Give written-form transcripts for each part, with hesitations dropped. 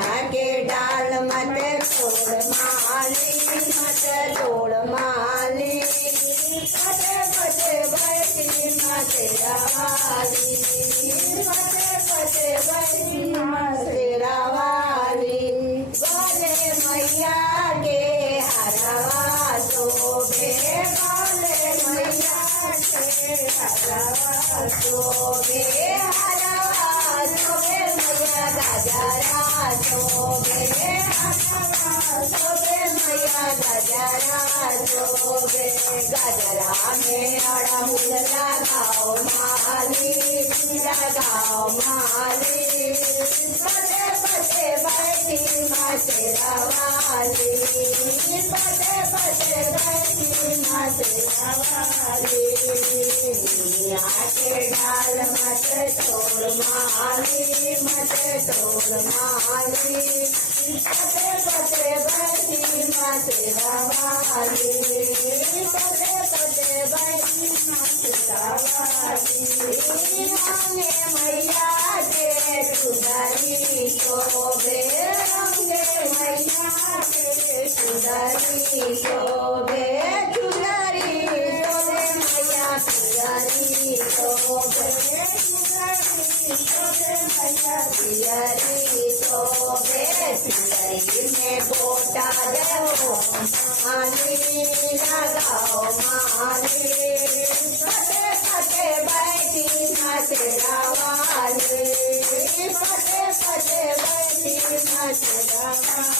के डाल मत छोड़ माली मत तोड़ माली पटे पटे बैठी मत रावाली पटे पटे बैठी मत रावाली बोले मैया के हरवा शोभे बोले मैया के हरवा शोभे हरवा शोभे मैया गजरा शोभे हरवा शोभे मैया गजरा शोभे गजरा में अड़मुल लगाओ माली लगाओ माली पटे पटे बैठी मथुरा वाली पटे पटे बैठी मथुरा वाली के डाल मत तोड़ माली मत तोड़ माली पटे पटे बैठी मथुरा वाली पटे पटे बैठी मथुरा वाली मैया के सुंदरी शोभे रंगे मैया के सुंदरी शोभे सुंदरी शोभे मैया सुंदरी शोभे सुंदरी शोभे मैया सुंदरी शोभे सुंदरी में गोटा देवो माली लगाओ माली पटे पटे बैठी मथुरा वाली पटे पटे बैठी मथुरा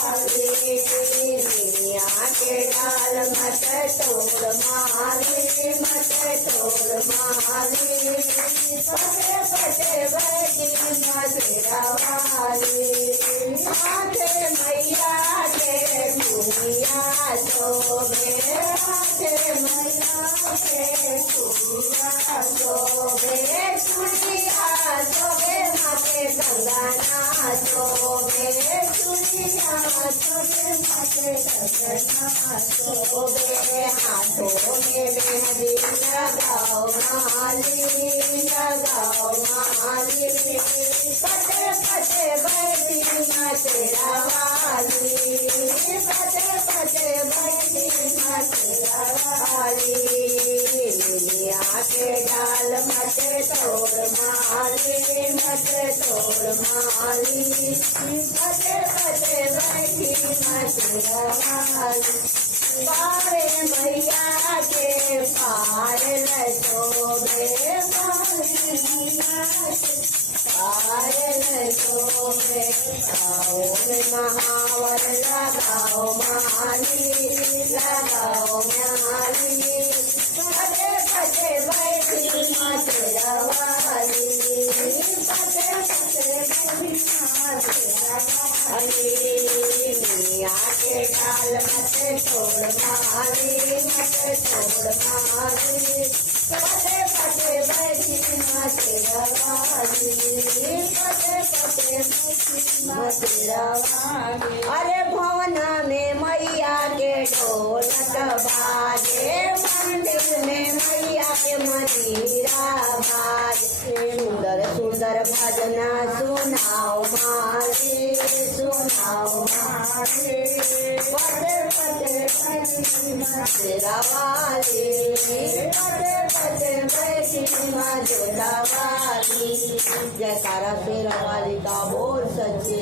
वाली के डाल मत तोड़ माली मत तोड़ माली पटे पटे बैठी मथुरा वाली माथे मैया के दुनिया शोभे माथे मैया के दुनिया शोभे दुनिया शोभे माथे कंगना शोभे दुनिया शोभे माथे कंगना शोभे हाथों में मेहंदी लगाओ माली लगाओ माली पटे पटे बैठी मथुरा वाली पटे पटे बैठी मथुरा वाली के डाल मत तोड़ माली मत तोड़ माली पटे पटे बैठी मथुरा वाली पारे मैया के पार न शोभे पार न शोभे महावर लगाओ माली लगाओ माली पटे पटे बैठी मथुरा वाली पटे पटे बैठी मथुरा वाली के डाल मत छोड़ माली मत छोड़ माली पटे पटे बैठी मथुरा वाली पटे पटे बैठी मथुरा वाली अरे भवना में मैया के ढोलक बाजे मंदिर में मैया के मंदिरा बाजे सुंदर सुंदर भजना सुनाओ माली सुनाओ माली पटे पटे बैठी मथुरा वाली पटे पटे बैठी मथुरा वाली जयकारा शेरा वाली का बोल सच्चे